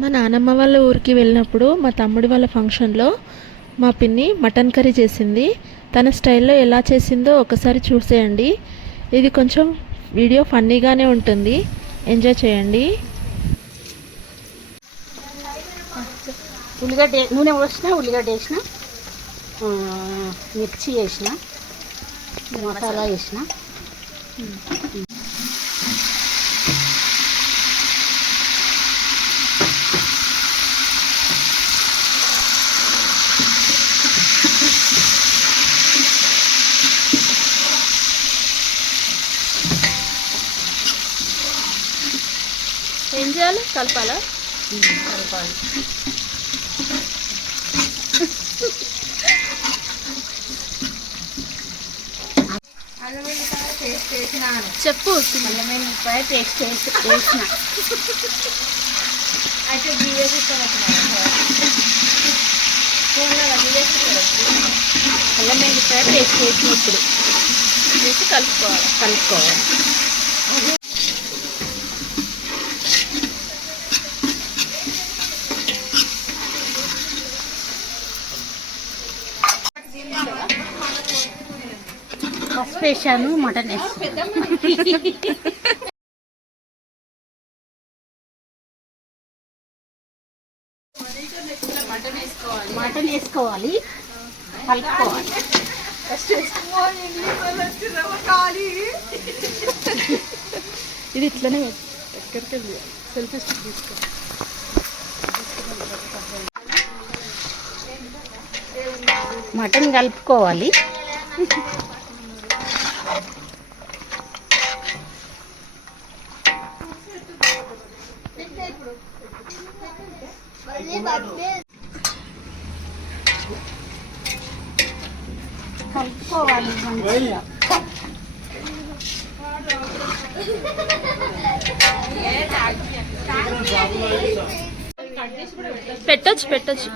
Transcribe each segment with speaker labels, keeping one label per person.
Speaker 1: మా నానమ్మ వాళ్ళ ఊరికి వెళ్ళినప్పుడు మా తమ్ముడి వాళ్ళ ఫంక్షన్లో మా పిన్ని మటన్ కర్రీ చేసింది. తన స్టైల్లో ఎలా చేసిందో ఒకసారి చూసేయండి. ఇది కొంచెం వీడియో ఫన్నీగానే ఉంటుంది. ఎంజాయ్ చేయండి.
Speaker 2: ఉల్లిగడ్డ నూనె పోసిన ఉల్లిగడ్డ వేసిన మిర్చి వేసిన మసాలా వేసిన.
Speaker 1: చేయాలి? కలపాలా?
Speaker 2: కలపాలి
Speaker 1: చెప్పు
Speaker 2: అల్లం వెల్లిపాయ పేస్ట్ వేసి వేసిన అయితే బియ్యం అల్లం వెల్లిపాయ పేస్ట్ వేసినప్పుడు
Speaker 1: వేసి కలుపుకోవాలి?
Speaker 2: కలుపుకోవాలి. పసుపు వేసాను మటన్ వేసాను. మటన్ వేసుకోవాలి కలుపుకోవాలి.
Speaker 1: ఇది ఇట్లనే ఎక్కడికి వెళ్ళి సెల్ఫీ స్టిక్
Speaker 2: మటన్ కలుపుకోవాలి. కలుపుకోవాలి మంచిగా.
Speaker 1: పెట్టొచ్చు పెట్టొచ్చు.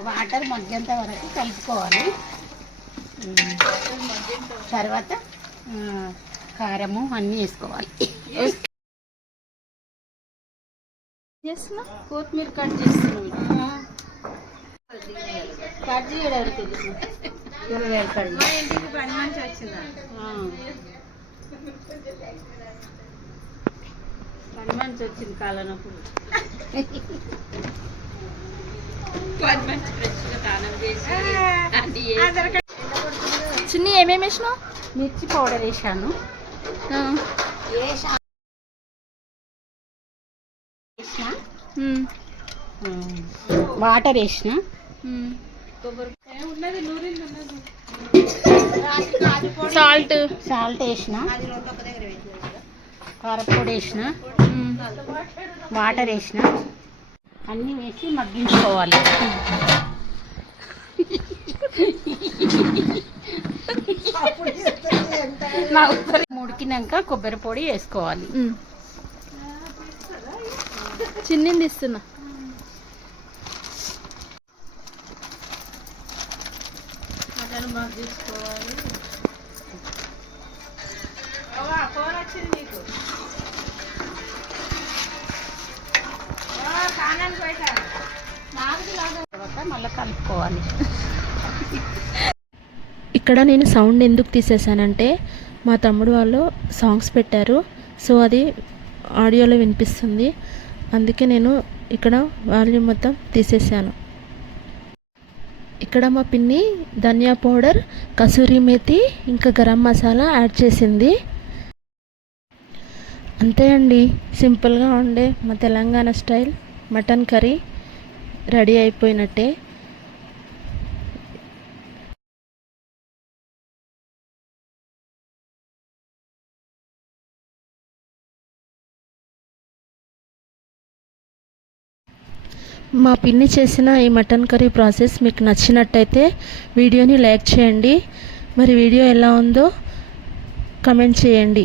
Speaker 2: వాటర్ మగ్గేంత వరకు కలుపుకోవాలి. తర్వాత కారము అన్నీ వేసుకోవాలి.
Speaker 1: చేస్తున్నా
Speaker 2: కొత్తిమీర కట్ చేస్తున్నాం. కట్ కూరగాయలు ఆ. పని మనిషి వచ్చింది కాలనప్పుడు.
Speaker 1: చిన్ని ఏమేమి వేసినావు?
Speaker 2: మిర్చి పౌడర్ వేసాను వాటర్ వేసిన.
Speaker 1: సాల్ట్.
Speaker 2: సాల్ట్ వేసిన కారపొడి వేసిన. వాటర్ వేసిన. అన్నీ వేసి మగ్గించుకోవాలి. ఉడికినాక కొబ్బరి పొడి వేసుకోవాలి.
Speaker 1: ఉమ్. చిన్నిని తీస్తున్నా
Speaker 2: తర్వాత మళ్ళీ కలుపుకోవాలి.
Speaker 1: ఇక్కడ నేను సౌండ్ ఎందుకు తీసేసానంటే మా తమ్ముడు వాళ్ళు సాంగ్స్ పెట్టారు. సో అది ఆడియోలో వినిపిస్తుంది. అందుకే నేను ఇక్కడ వాల్యూమ్ మొత్తం తీసేసాను ఇక్కడ మా పిన్ని ధనియా పౌడర్ కసూరి మేతి ఇంకా గరం మసాలా యాడ్ చేసింది. అంతే అండి. సింపుల్గా ఉండే మా Telangana style. Mutton curry ready అయిపోయినట్టే. మా పిన్ని చేసిన ఈ మటన్ కర్రీ ప్రాసెస్ మీకు నచ్చినట్టయితే వీడియోని లైక్ చేయండి. మరి వీడియో ఎలా ఉందో కమెంట్ చేయండి.